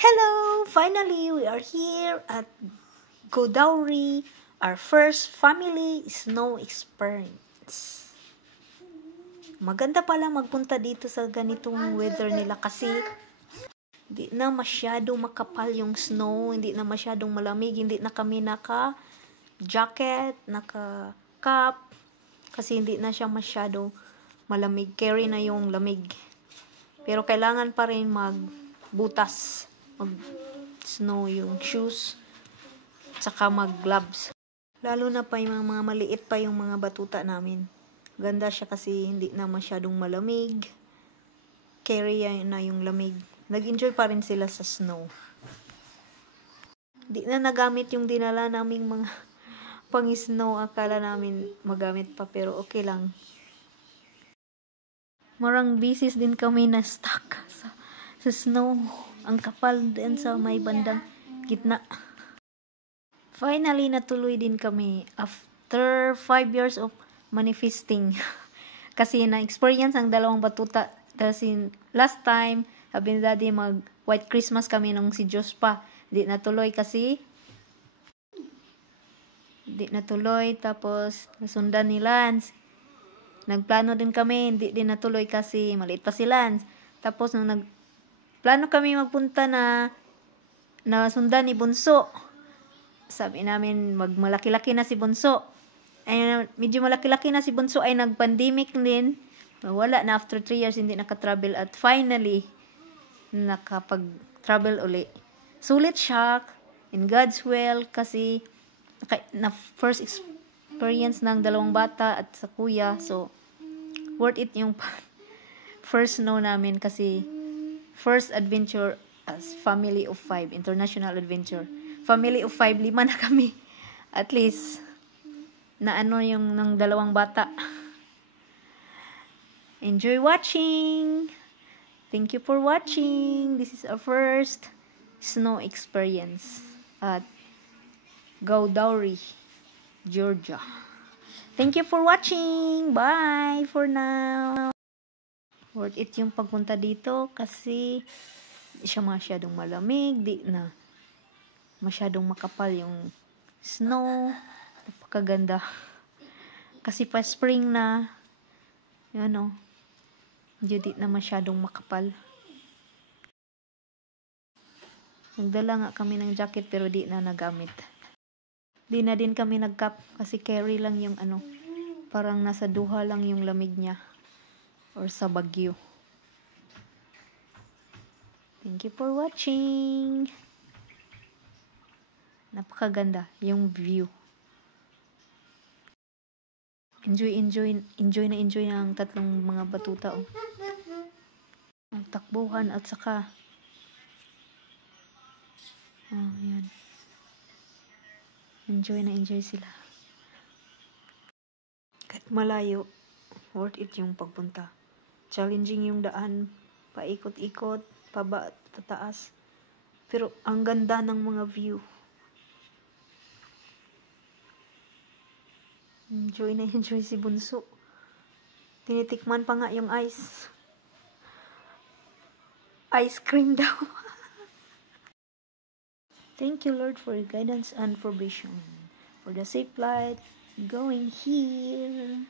Hello! Finally, we are here at Godauri, our first family snow experience. Maganda pala magpunta dito sa ganitong weather nila kasi hindi na masyadong makapal yung snow, hindi na masyadong malamig, hindi na kami naka-jacket, naka-cap, kasi hindi na siya masyadong malamig. Carry na yung lamig. Pero kailangan pa rin magbutas, mag-snow yung shoes, tsaka mag-gloves. Lalo na pa yung mga maliit pa yung mga batuta namin. Ganda siya kasi hindi na masyadong malamig. Carry na yung lamig. Nag-enjoy pa rin sila sa snow. Di na nagamit yung dinala naming mga pang-snow. Akala namin magamit pa pero okay lang. Marang bisis din kami na stuck sa snow. Ang kapal din sa may bandang gitna. Finally, natuloy din kami after 5 years of manifesting. Kasi na-experience ang dalawang batuta. Kasi last time, sabi ni Daddy, mag-White Christmas kami nung si Diyos pa. Di natuloy kasi. Di natuloy. Tapos, nasundan ni Lance. Nagplano din kami. Di din natuloy kasi maliit pa si Lance. Tapos, nung nagplano kami magpunta na sundan ni Bunso. Sabi namin, magmalaki-laki na si Bunso. Ay, medyo malaki-laki na si Bunso ay nag-pandemic din. Wala na after 3 years hindi nakatravel at finally nakapag-travel uli. Sulit siya in God's will kasi na first experience ng dalawang bata at sa kuya. So, worth it yung first snow namin kasi first adventure as family of 5, international adventure. Family of 5, 5 na kami. At least, na ano yung ng dalawang bata. Enjoy watching! Thank you for watching! This is our first snow experience at Godauri, Georgia. Thank you for watching! Bye for now! Worth it yung pagpunta dito kasi di siya masyadong malamig, di na masyadong makapal yung snow. Napakaganda. Kasi pa spring na, yun o, hindi na masyadong makapal. Nagdala nga kami ng jacket pero di na nagamit. Di na din kami nagkap kasi carry lang yung ano, parang nasa duha lang yung lamig niya. Or sa Baguio. Thank you for watching. Napakaganda yung view. Enjoy na ang tatlong mga batuta. Oh. Ang takbuhan at saka yan. Enjoy sila. Kahit malayo, worth it yung pagpunta. Challenging yung daan, paikot-ikot, paba, tataas. Pero ang ganda ng mga view. Enjoy si Bunso. Tinitikman pa nga yung ice. Ice cream daw. Thank you, Lord, for your guidance and provision. For the safe flight going here.